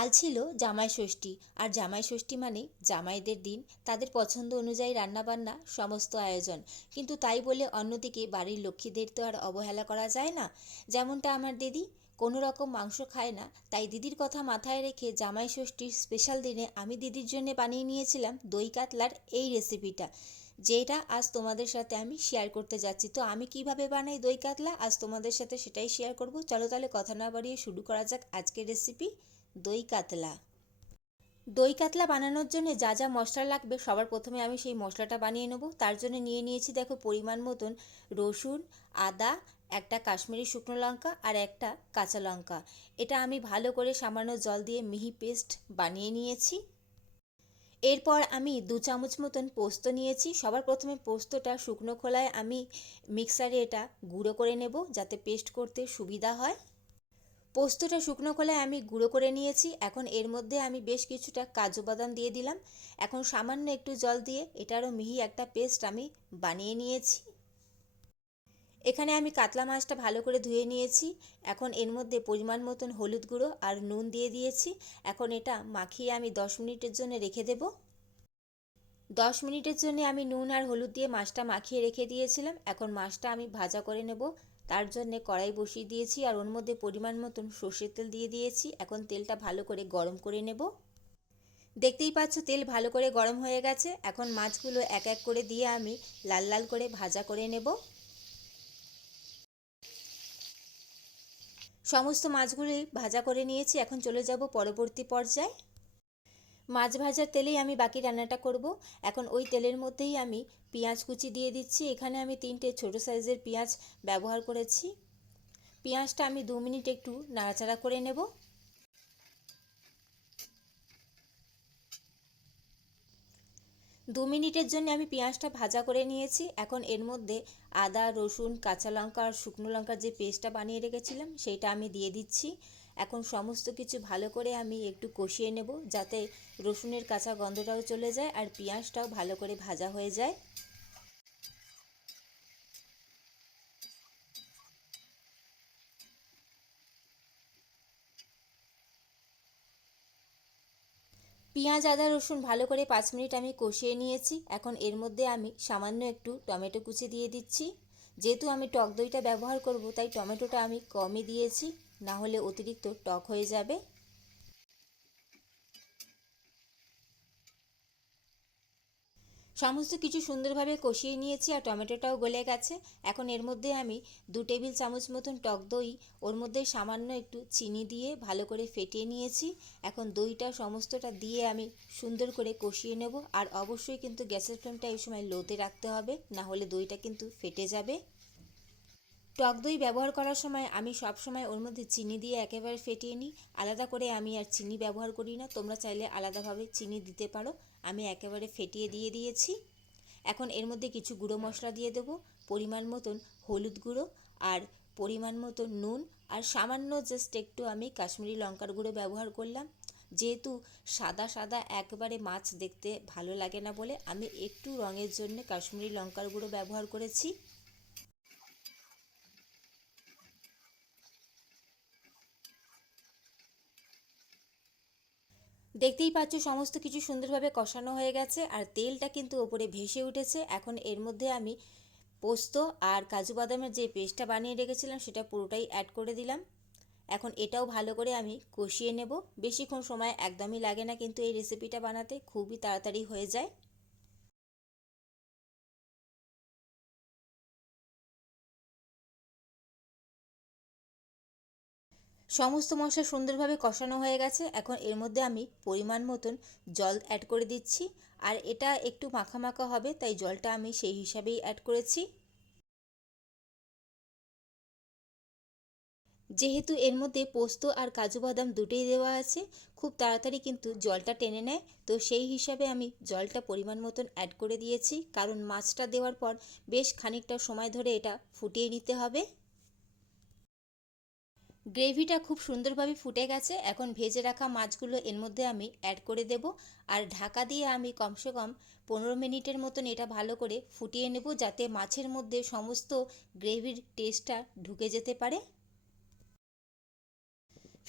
কাল ছিল জামাই ষষ্ঠী। আর জামাই ষষ্ঠী মানে জামাইদের দিন, তাদের পছন্দ অনুযায়ী রান্নাবান্না সমস্ত আয়োজন। কিন্তু তাই বলে অন্যদিকে বাড়ির লক্ষ্মীদের তো আর অবহেলা করা যায় না। যেমনটা আমার দিদি কোনো রকম মাংস খায় না, তাই দিদির কথা মাথায় রেখে জামাই ষষ্ঠীর স্পেশাল দিনে আমি দিদির জন্য বানিয়ে নিয়েছিলাম দই কাতলার এই রেসিপিটা, যেটা আজ তোমাদের সাথে আমি শেয়ার করতে যাচ্ছি। তো আমি কিভাবে বানাই দই কাতলা আজ তোমাদের সাথে সেটাই শেয়ার করব। চলো তাহলে কথা না বাড়িয়ে শুরু করা যাক আজকের রেসিপি দই কাতলা। দই কাতলা বানানোর জন্য যা যা মশলা লাগবে সবার প্রথমে আমি সেই মশলাটা বানিয়ে নেব। তার জন্য নিয়ে নিয়েছি দেখো পরিমাণ মতন রসুন, আদা, একটা কাশ্মীরি শুকনো লঙ্কা আর একটা কাঁচা লঙ্কা। এটা আমি ভালো করে সামান্য জল দিয়ে মিহি পেস্ট বানিয়ে নিয়েছি। এরপর আমি 2 চামচ মতন পোস্ত নিয়েছি। সবার প্রথমে পোস্তটা শুকনো খোলায় আমি মিক্সারে এটা গুঁড়ো করে নেব যাতে পেস্ট করতে সুবিধা হয়। পোস্তটা শুকনো খোলায় আমি গুঁড়ো করে নিয়েছি। এখন এর মধ্যে আমি বেশ কিছুটা কাজু বাদাম দিয়ে দিলাম। এখন সামান্য একটু জল দিয়ে এটারও মিহি একটা পেস্ট আমি বানিয়ে নিয়েছি। এখানে আমি কাতলা মাছটা ভালো করে ধুয়ে নিয়েছি। এখন এর মধ্যে পরিমাণ মতন হলুদ গুঁড়ো আর নুন দিয়ে দিয়েছি। এখন এটা মাখিয়ে আমি 10 মিনিটের জন্য রেখে দেব। 10 মিনিটের জন্য আমি নুন আর হলুদ দিয়ে মাছটা মাখিয়ে রেখে দিয়েছিলাম। এখন মাছটা আমি ভাজা করে নেব। তার জন্য কড়াই বসিয়ে দিয়েছি আর ওর মধ্যে পরিমাণ মতন সর্ষের তেল দিয়ে দিয়েছি। এখন তেলটা ভালো করে গরম করে নেব। দেখতেই পাচ্ছ তেল ভালো করে গরম হয়ে গেছে। এখন মাছগুলো এক এক করে দিয়ে আমি লাল লাল করে ভাজা করে নেব। সমস্ত মাছগুলি ভাজা করে নিয়েছি। এখন চলে যাব পরবর্তী পর্যায়ে। মাছ ভাজার তেলেই আমি বাকি রান্নাটা করব। এখন ওই তেলের মধ্যেই আমি পেঁয়াজ কুচি দিয়ে দিচ্ছি। এখানে আমি 3টে ছোটো সাইজের পেঁয়াজ ব্যবহার করেছি। পেঁয়াজটা আমি 2 মিনিট একটু নাড়াচাড়া করে নেব। 2 মিনিটের জন্য আমি পেঁয়াজটা ভাজা করে নিয়েছি। এখন এর মধ্যে আদা, রসুন, কাঁচা লঙ্কা আর শুকনো লঙ্কার যে পেস্টটা বানিয়ে রেখেছিলাম সেইটা আমি দিয়ে দিচ্ছি। এখন সমস্ত কিছু ভালো করে আমি একটু কষিয়ে নেব যাতে রসুনের কাঁচা গন্ধটাও চলে যায় আর পেঁয়াজটাও ভালো করে ভাজা হয়ে যায়। পেঁয়াজ, আদা, রসুন ভালো করে 5 মিনিট আমি কষিয়ে নিয়েছি। এখন এর মধ্যে আমি সামান্য একটু টমেটো কুচি দিয়ে দিচ্ছি। যেহেতু আমি টক দইটা ব্যবহার করব তাই টমেটোটা আমি কমই দিয়েছি, না হলে অতিরিক্ত টক হয়ে যাবে। সমস্ত কিছু সুন্দরভাবে কষিয়ে নিয়েছি আর টমেটোটাও গলে গেছে। এখন এর মধ্যে আমি 2 টেবিল চামচ মতন টক দই, ওর মধ্যে সামান্য একটু চিনি দিয়ে ভালো করে ফেটিয়ে নিয়েছি। এখন দইটা সমস্তটা দিয়ে আমি সুন্দর করে কষিয়ে নেব। আর অবশ্যই কিন্তু গ্যাসের ফ্লেমটা এই সময় লোতে রাখতে হবে, না হলে দইটা কিন্তু ফেটে যাবে। টক দই ব্যবহার করার সময় আমি সব সময় ওর মধ্যে চিনি দিয়ে একেবারে ফেটিয়ে নিই। আলাদা করে আমি আর চিনি ব্যবহার করি না, তোমরা চাইলে আলাদাভাবে চিনি দিতে পারো। আমি একেবারে ফেটিয়ে দিয়ে দিয়েছি। এখন এর মধ্যে কিছু গুঁড়ো মশলা দিয়ে দেবো। পরিমাণ মতন হলুদ গুঁড়ো আর পরিমাণ মতো নুন আর সামান্য জাস্ট একটু আমি কাশ্মীরি লঙ্কার গুঁড়ো ব্যবহার করলাম। যেহেতু সাদা সাদা একবারে মাছ দেখতে ভালো লাগে না বলে আমি একটু রঙের জন্য কাশ্মীরি লঙ্কার গুঁড়ো ব্যবহার করেছি। দেখতেই পাচ্ছ সমস্ত কিছু সুন্দরভাবে কষানো হয়ে গেছে আর তেলটা কিন্তু ওপরে ভেসে উঠেছে। এখন এর মধ্যে আমি পোস্ত আর কাজু বাদামের যে পেস্টটা বানিয়ে রেখেছিলাম সেটা পুরোটাই অ্যাড করে দিলাম। এখন এটাও ভালো করে আমি কষিয়ে নেব। বেশিক্ষণ সময় একদমই লাগে না কিন্তু এই রেসিপিটা বানাতে, খুবই তাড়াতাড়ি হয়ে যায়। সমস্ত মশলা সুন্দরভাবে কষানো হয়ে গেছে। এখন এর মধ্যে আমি পরিমাণ মতন জল অ্যাড করে দিচ্ছি। আর এটা একটু মাখা মাখা হবে তাই জলটা আমি সেই হিসাবেই অ্যাড করেছি। যেহেতু এর মধ্যে পোস্ত আর কাজু বাদাম দুটোই দেওয়া আছে, খুব তাড়াতাড়ি কিন্তু জলটা টেনে নেয়। তো সেই হিসাবে আমি জলটা পরিমাণ মতন অ্যাড করে দিয়েছি, কারণ মাছটা দেওয়ার পর বেশ খানিকটা সময় ধরে এটা ফুটিয়ে নিতে হবে। গ্রেভিটা খুব সুন্দরভাবে ফুটে গেছে। এখন ভেজে রাখা মাছগুলো এর মধ্যে আমি অ্যাড করে দেব আর ঢাকা দিয়ে আমি কমসে কম 15 মিনিটের মতন এটা ভালো করে ফুটিয়ে নেব যাতে মাছের মধ্যে সমস্ত গ্রেভির টেস্টটা ঢুকে যেতে পারে।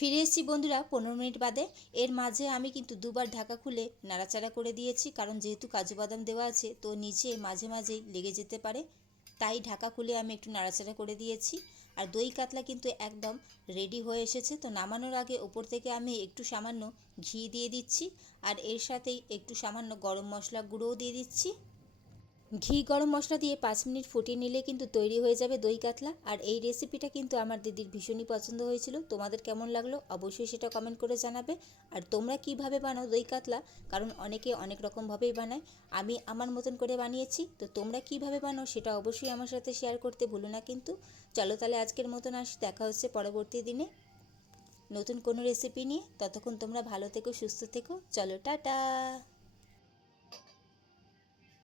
ফিরে এসেছি বন্ধুরা 15 মিনিট বাদে। এর মাঝে আমি কিন্তু দুবার ঢাকা খুলে নাড়াচাড়া করে দিয়েছি, কারণ যেহেতু কাজু বাদাম দেওয়া আছে তো নিচে মাঝে মাঝেই লেগে যেতে পারে, তাই ঢাকা খুলে আমি একটু নাড়াচাড়া করে দিয়েছি। আর দই কাতলা কিন্তু একদম রেডি হয়ে এসেছে। তো নামানোর আগে ওপর থেকে আমি একটু সামান্য ঘি দিয়ে দিচ্ছি, আর এর সাথেই একটু সামান্য গরম মশলা গুঁড়োও দিয়ে দিচ্ছি। ঘি গরম মশলা দিয়ে 5 মিনিট ফুটিয়ে নিলে কিন্তু তৈরি হয়ে যাবে দই কাতলা। আর এই রেসিপিটা কিন্তু আমার দিদির ভীষণই পছন্দ হয়েছিল। তোমাদের কেমন লাগলো অবশ্যই সেটা কমেন্ট করে জানাবে। আর তোমরা কিভাবে বানাও দই কাতলা, কারণ অনেকে অনেক রকমভাবেই বানায়, আমি আমার মতন করে বানিয়েছি। তো তোমরা কিভাবে বানাও সেটা অবশ্যই আমার সাথে শেয়ার করতে ভুলো না কিন্তু। চলো তাহলে আজকের মতন আসি, দেখা হচ্ছে পরবর্তী দিনে নতুন কোনো রেসিপি নিয়ে। ততক্ষণ তোমরা ভালো থেকো, সুস্থ থেকো। চলো টাটা।